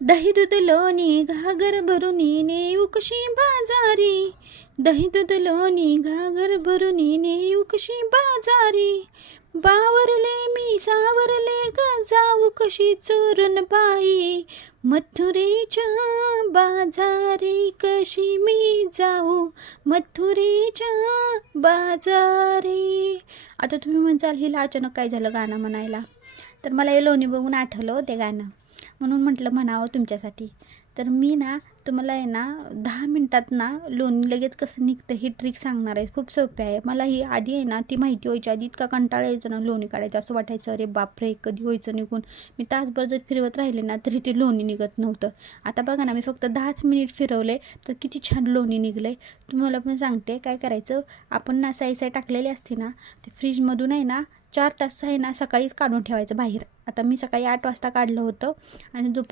दही दूध लोणी घागर भरुनी नेऊ कशी बाजारी. दही दूध लोणी घागर भरुनी नेऊ कशी बाजारी. बावरले मी सावरले ग जाऊ कशी चोरून पायी. मथुरेच्या बाजारी कशी मी जाऊ. मथुरेच्या बाजारी. आता तुम्ही म्हणसाल हिला अचानक काय झालं गाणं म्हणायला. तर मला हे लोणी बघून आठवलं ते गाणं, म्हणून म्हटलं म्हणावं तुमच्यासाठी. तर मी ना तुम्हाला आहे ना 10 मिनटात ना लोणी लगेच कसं निघतं ही ट्रिक सांगणार आहे. खूप सोपी आहे. मला ही आधी आहे ना ती माहिती व्हायची आधी इतका कंटाळा यायचं ना लोणी काढायचं, असं वाटायचं अरे बापरे कधी व्हायचं निघून. मी तासभर जर फिरवत राहिले ना तरी ते लोणी निघत नव्हतं. आता बघा ना मी फक्त 10च मिनिट फिरवले तर किती छान लोणी निघले. तुम्हाला पण सांगते काय करायचं. आपण ना साई टाकलेली असते ना ते फ्रीजमधून आहे ना 4 तास आहे ना सकाळीच काढून ठेवायचं बाहेर. आता मी सकाळी 8 वाजता काढलं होतं आणि दुपारी